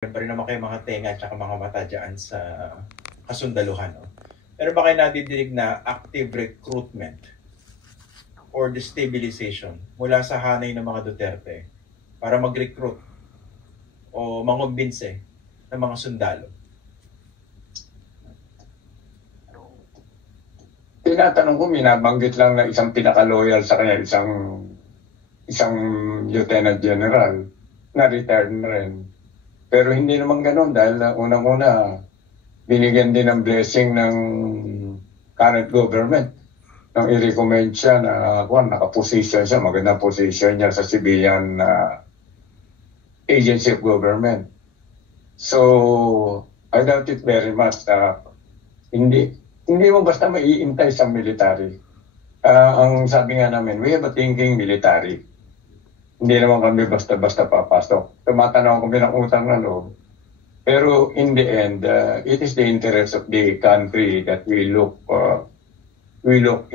pa rin naman kayo mga tenga at mga mata dyan sa kasundaluhan. No? Pero ba kayo nadidinig na active recruitment or destabilization mula sa hanay ng mga Duterte para mag-recruit o mangumbinse ng mga sundalo? Tinatanong ko, minabanggit lang na isang pinaka-loyal sa kanya, isang lieutenant general na retired na rin. Pero hindi naman ganun dahil unang-una, binigyan din ng blessing ng current government. Nang i-recommend siya na nakaposition siya, magandang position niya sa civilian agency of government. So, I doubt it very much na hindi mo basta maiintay sa military. Ang sabi nga namin, we have a thinking military. Hindi naman kami basta-basta papasok. Tumatanaw kami ng utang na loob. Pero in the end, it is the interest of the country that we look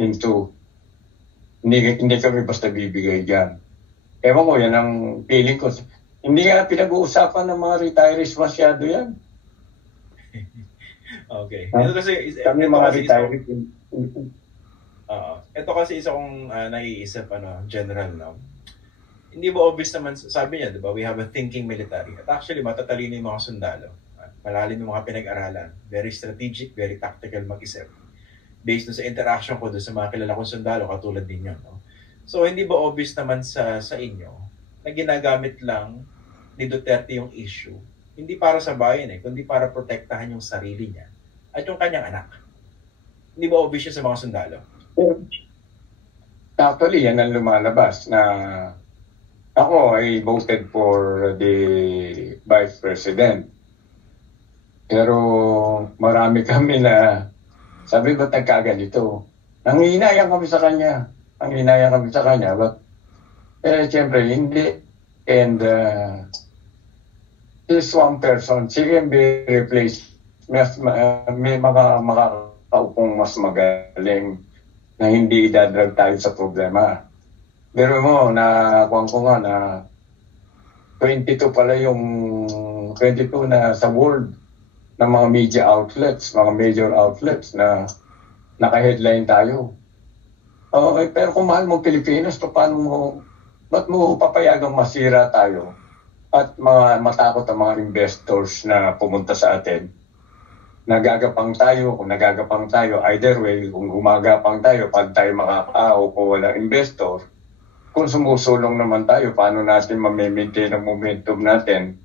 into. Hindi kami basta bibigay dyan. Ewan ko, yan ang feeling ko. Hindi nga pinag-uusapan ng mga retirees masyado yan. Okay. Ito kasi, kami mga retirees. Ito kasi isa kong naiisip, general, no? Hindi ba obvious naman, sabi niya, di ba, we have a thinking military. At actually, matatalino yung mga sundalo. Malalim yung mga pinag-aralan. Very strategic, very tactical mag-isip. Based sa interaction ko doon sa mga kilala kong sundalo, katulad din yun. No? So, hindi ba obvious naman sa inyo na ginagamit lang ni Duterte yung issue, hindi para sa bayan kundi para protektahan yung sarili niya at yung kanyang anak. Hindi ba obvious sa mga sundalo? Actually, yan ang lumalabas na ako ay voted for the Vice President. Pero marami kami na sabi ba't nagkaganito? Nanginayang kami sa kanya. But siyempre hindi. And this one person, she can be replaced. May mga makakaupong mas magaling na hindi idadrag tayo sa problema. Pero mo, nakuha ko nga na 22 pala yung 22 na sa world ng mga media outlets, mga major outlets na naka-headline tayo. Okay, pero kung mahal mo Pilipinas, ba't mo papayagang masira tayo? At matakot ang mga investors na pumunta sa atin. Nagagapang tayo, either way, kung gumagapang tayo, pag tayo makakaaw kung walang investor, kung sumusulong naman tayo, paano natin ma-maintain ang momentum natin?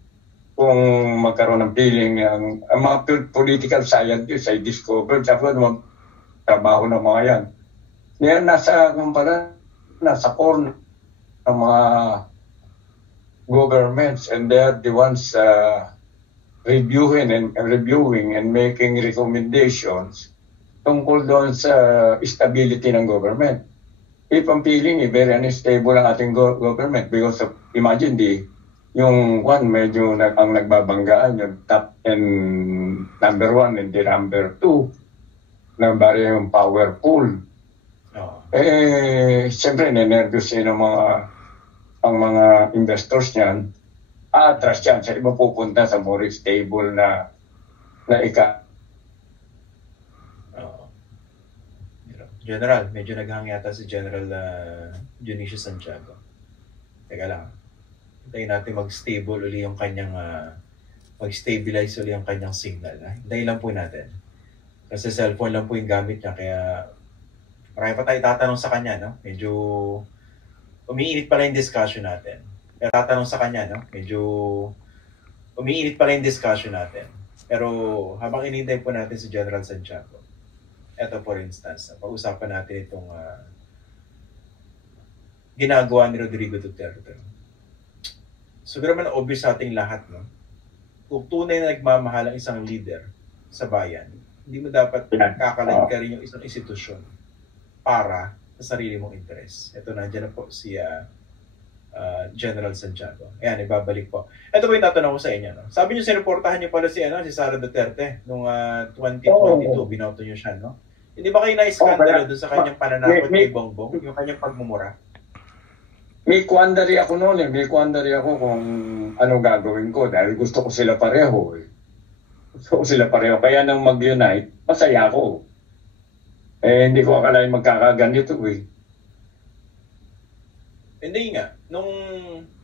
Kung magkaroon ng feeling, ang mga political scientists ay discovered, sabi ko, trabaho ng mga yan. Yan nasa core ng mga governments, and they're the ones reviewing and making recommendations tungkol doon sa stability ng government. If I'm feeling very unstable ang ating government because of, imagine yung medyo ang nagbabanggaan, yung top and number 1 and the number 2, nabari yung power pool. Siyempre, nervous yun ang mga investors niyan. Atras yan, sa iba pupunta sa more stable na General, medyo naghang yata si General Dionisio Santiago. Teka lang. Hintayin natin mag-stable uli yung kanyang mag-stabilize uli yung kanyang signal. Hintayin lang po natin. Kasi cellphone lang po yung gamit niya, kaya marami pa tayo tatanong sa kanya, no? Medyo umiinit pala yung discussion natin. Pero tatanong sa kanya, no? Medyo umiinit pala yung discussion natin. Pero habang inintay po natin si General Santiago, ito for instance, pag-usapan natin itong ginagawa ni Rodrigo Duterte. Siguro naman obvious sa ating lahat, no? Kung tunay na nagmamahal ang isang leader sa bayan, hindi mo dapat kakalag ka rin yung isang institusyon para sa sarili mong interes. Ito, nandiyan na po si General Santiago. Ayan, ibabalik po. Ito po yung tatanong ko sa inyo. No? Sabi niyo, sinuportahan niyo pala si Sara Duterte noong 2022, binoto niyo siya, no? Hindi ba kayo na-iskandalo doon sa kanyang pananakot kay Bongbong, yung kanyang pagmumura? May quandary ako noon eh. May quandary ako kung ano gagawin ko dahil gusto ko sila pareho eh. Gusto ko sila pareho. Kaya nang mag-unite, masaya ako. Eh, hindi ko akalain magkakaganito eh. Hindi nga.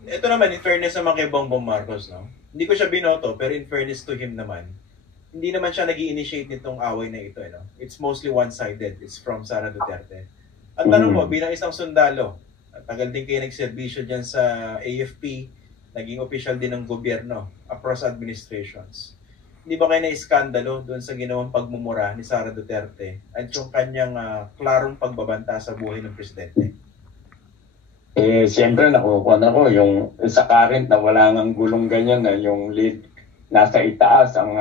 Ito naman, in fairness naman kay Bongbong Marcos, no? Hindi ko siya binoto, pero in fairness to him naman, hindi naman siya nag-i-initiate nitong away na ito, no? It's mostly one-sided. It's from Sara Duterte. At tanong mo, bilang isang sundalo, tagal din kayo nagserbisyo dyan sa AFP, naging official din ng gobyerno across administrations. Hindi ba kayo na-iskandalo doon sa ginawang pagmumura ni Sara Duterte at yung kanyang klarong pagbabanta sa buhay ng presidente? Eh, siyempre nakukuha na ko yung sa current na wala nang gulong ganyan na yung lead nasa itaas ang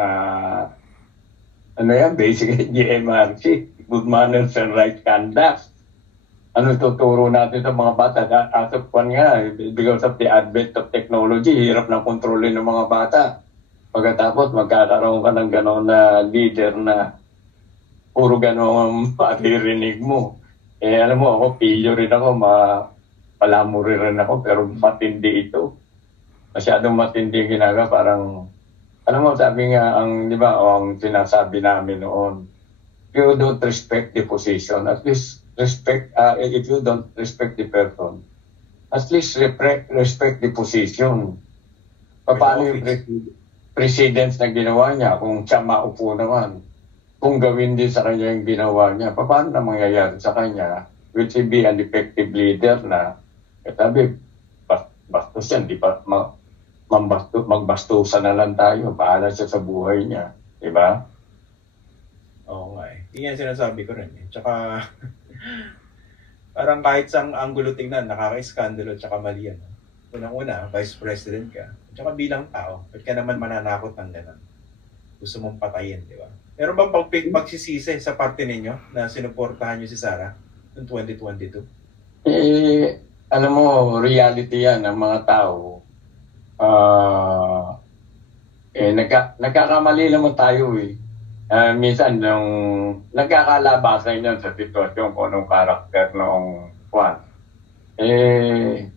ano yan, basic GMRC, good manners and right conduct. Ano tuturo natin sa mga bata? As of one nga, because of the advent of technology, hirap na kontrolin ng mga bata. Pagkatapos magkakaroon ka ng gano'n na leader na puro gano'n ang maririnig mo. Eh alam mo, ako, pilyo rin ako, palamuri rin ako, pero matindi ito. Masyadong matindi yung ginagawa, parang, alam mo, sabi nga, di ba, ang sinasabi namin noon, you don't respect the position, at least respect, if you don't respect the person, at least respect the position. Paano yung president na ginawa niya, kung siya maupo naman, kung gawin din sa kanya yung ginawa niya, paano na mangyayari sa kanya, which will be an effective leader na, sabi, bastos yan, di pa magbastusan na lang tayo, bahala siya sa buhay niya, di ba? Oo nga eh. Yun yung sinasabi ko rin eh. Tsaka, parang kahit sang anggulo tingnan, nakaka-iskandalo tsaka mali yan. Unang-una, vice president ka. Tsaka bilang tao, ba't ka naman mananakot ng gano'n? Gusto mong patayin, di ba? Meron bang pagsisisi sa parte ninyo na sinuportahan nyo si Sara noong 2022? Eh, alam mo, reality yan ng mga tao. Nagkakamali naman tayo eh. Minsan, nung nagkakalabasan yan sa sitwasyon kung anong karakter noong Juan.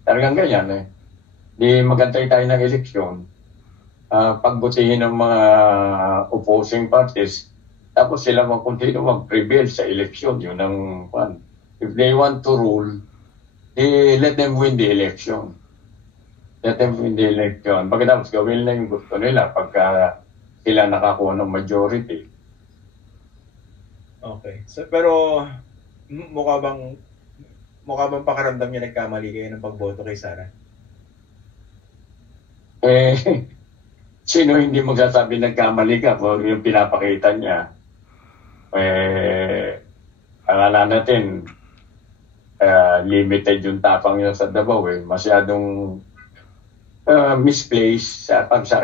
Talagang ganyan eh. Di magantay tayo ng eleksyon. Pagbutihin ng mga opposing parties, tapos sila mag-continue mag-prevail sa eleksyon. Yun ang Juan. If they want to rule, let them win the election. Let them win the election. Pagkatapos gawin na yung gusto nila pagka sila nakakuha ng majority. Okay. So, pero mukha bang pakiramdam niya nagkamali kayo ng pagboto kay Sara? Sino hindi magsasabi nagkamali ka kung yung pinapakita niya? Akala natin, limited yung tapang niya sa Davao eh. Masyadong misplaced,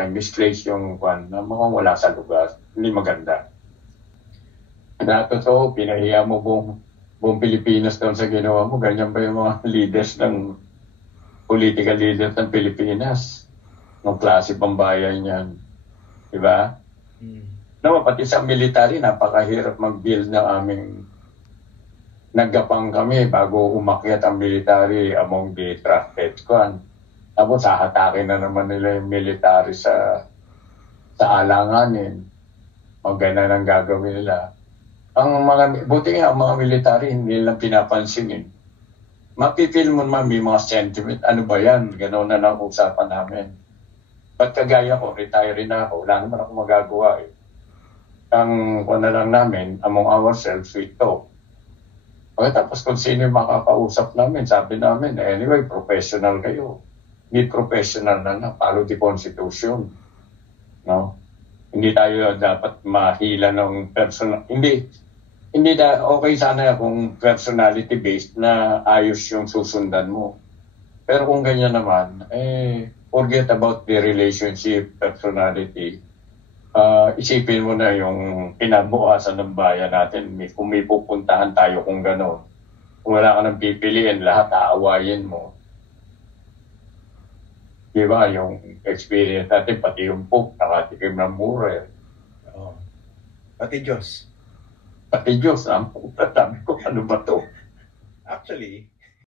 misplaced yung kwan na mukhang wala sa lugar. Hindi maganda. Na totoo, pinahiya mo buong Pilipinas doon sa ginawa mo. Ganyan ba yung mga leaders ng political leaders ng Pilipinas? Nung klase pambayan yan. Diba? No, pati sa military, napakahirap mag-build ng aming naggapang kami bago umakyat ang military among the trusted squad. Tapos hahatakin na naman nila yung military sa alanganin. Maganda nang gagawin nila. Buti nga ang mga military hindi lang pinapansinin. Mapipil mo naman may mga sentiment. Ano ba yan? Gano'n na lang usapan namin. Ba't kagaya ko, retire na ako, wala naman ako magagawa eh. Ang na lang namin, among ourselves, we talk. Tapos kung sino yung makakausap namin, sabi namin, anyway, professional kayo. Hindi professional na follow the Constitution. No? Hindi tayo dapat mahila ng personal. Hindi okay sana kung personality-based na ayos yung susundan mo. Pero kung ganyan naman, forget about the relationship, personality. Isipin mo na yung kinabukasan ng bayan natin. Kung may pupuntahan tayo kung gano'n. Kung wala ka nang pipiliin, lahat aawayin mo. Diba? Yung experience natin, pati yung Pope, nakatikim ng mura. Oo. Pati Diyos. Pati Diyos, ang puta. Sabi ko, ano ba to? Actually,